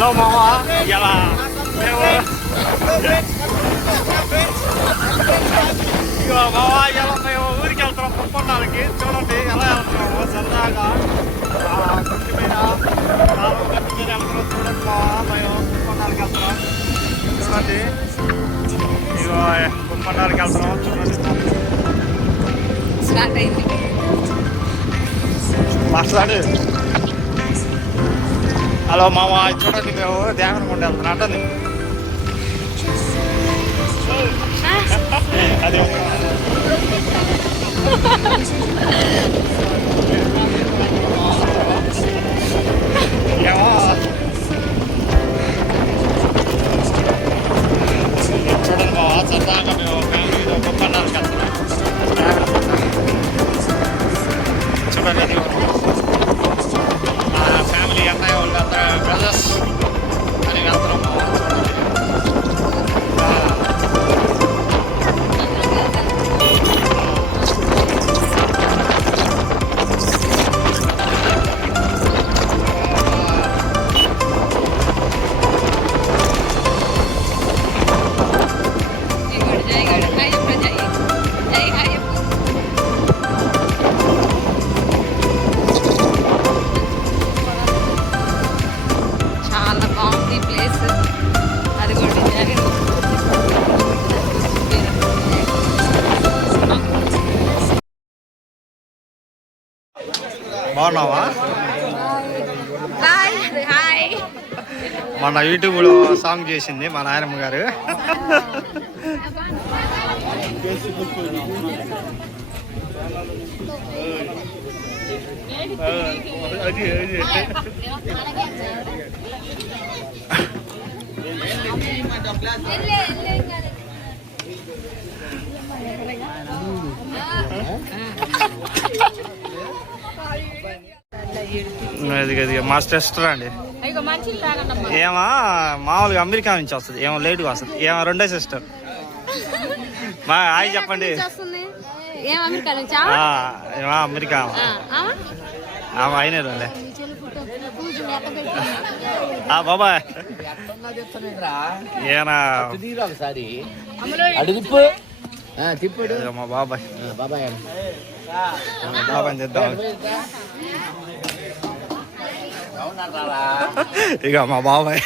Hello మావా ఇలా ఇగో మావా ఇలా మేము ఊరికి వెళ్తున్నాం పుప్పన్నాలకి. చూడండి ఎలా వెళ్తున్నాము సరదాగా గట్టి మీద గట్టి మీద వెళ్తున్నాం. చూడండి మావా మేము పుప్పన్నాలకి వెళ్తున్నాం. చూడండి ఇగో పుప్పన్నాలకి వెళ్తున్నాం. చూడండి మాట్లాడు. హలో మామ చూడండి మేము దేవనకొండ వెళ్తున్నాం అంటుంది. అదే చూడండి మామ సరదాగా మేము ఫ్యామిలీతో గొప్పన్నానికి వెళ్తున్నాం. చూడండి అది ఫ్యామిలీ అన్నయ్య వాళ్ళు అంతా బ్రదర్స్ అని వెళ్తున్నాం. బాగున్నావా? మన యూట్యూబ్లో సాంగ్ చేసింది మా నాయనమ్మ గారు. మా సిస్టర్ అండి. ఏమో మామూలుగా అమెరికా నుంచి వస్తుంది, ఏమో లేట్గా వస్తుంది. ఏమో రెండో సిస్టర్. మా హాయ్ చెప్పండి. అమెరికా అయినలే బాబాయ్. ఏనా మా బాబాయ్ బాబాయ్ తెద్దాం. ఇక మా బాబాయ్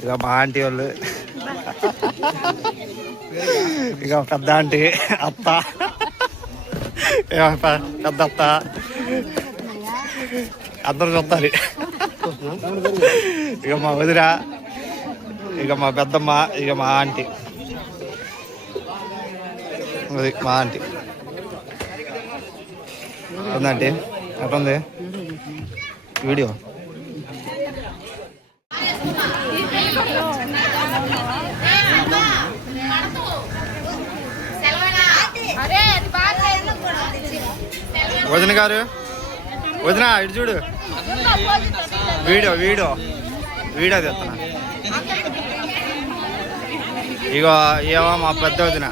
ఇక మా ఆంటీ వాళ్ళు, ఇక పెద్ద ఆంటీ అత్త, పెద్ద అత్త అందరు చూస్తారు. ఇక మా వదిన, ఇక మా పెద్దమ్మ, ఇక మా ఆంటీ. అది మా ఆంటీ ఉందంటే ఎట్లుంది వీడియో. వదిన గారు, వదిన ఇటు చూడు. వీడియో తెస్తున్నా. ఇగో ఏమో మా పెద్ద వదిన.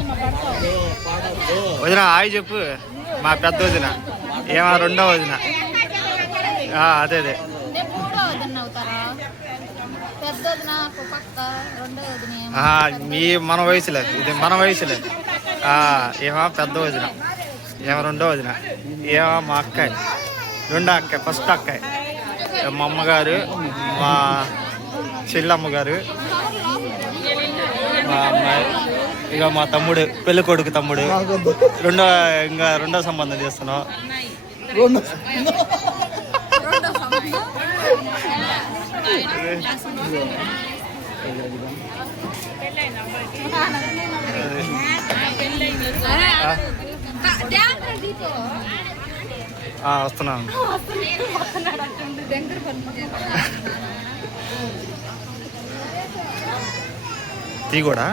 వదిన హాయ్ చెప్పు. మా పెద్ద వదిన ఏమో రెండో వదిన. అదే మన వయసులే, ఇది మన వయసులే. ఏమో పెద్ద వదిన, ఏమో రెండో వదిన, ఏమో మా అక్కాయి, రెండో అక్కాయి, ఫస్ట్ అక్కాయి మా అమ్మగారు, మా చెల్లమ్మగారు, మా అమ్మాయి, ఇక మా తమ్ముడు, పెళ్ళి కొడుకు తమ్ముడు. రెండో సంబంధం చేస్తున్నాం. వస్తున్నాను. తీగూడా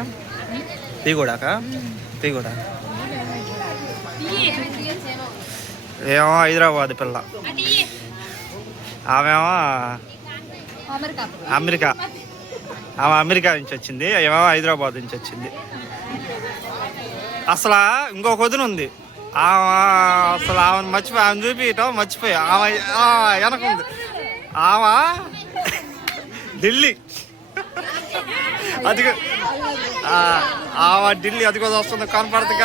ఏమో హైదరాబాద్ పిల్ల, ఆమెమో అమెరికా. ఆమె అమెరికా నుంచి వచ్చింది, ఏమో హైదరాబాద్ నుంచి వచ్చింది. అసలు ఇంకొక వదిన ఉంది, ఆమె అసలు ఆమెను మర్చిపోయి, ఆమెను చూపించటం మర్చిపోయి, ఆమె వెనకుంది. ఆమె ఢిల్లీ, అది ఆమె ఢిల్లీ, అది కూడా వస్తుంది, కనపడుతుంది.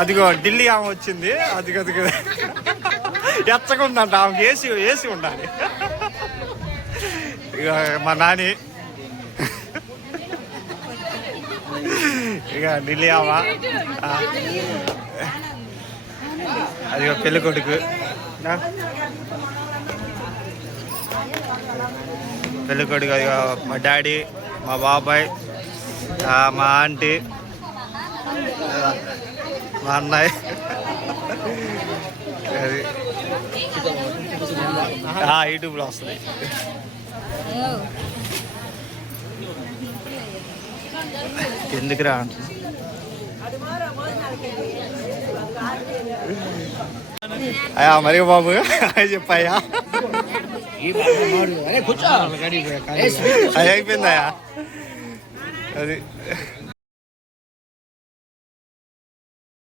అదిగో ఢిల్లీ ఆమె వచ్చింది. అదిగో ఎచ్చకుందంట, ఆమెకి ఏసీ ఉండాలి. ఇక మా నాని ఇక ఢిల్లీ ఆమె. అదిగో పెళ్ళి కొడుకు, అదిగో మా డాడీ, మా బాబాయ్, మా ఆంటీ, మా అన్నయ్య. అది యూట్యూబ్లో వస్తుంది. ఎందుకురా అయ్యా మరి బాబు చెప్పాయా, అది అయిపోయిందయ్యా. అది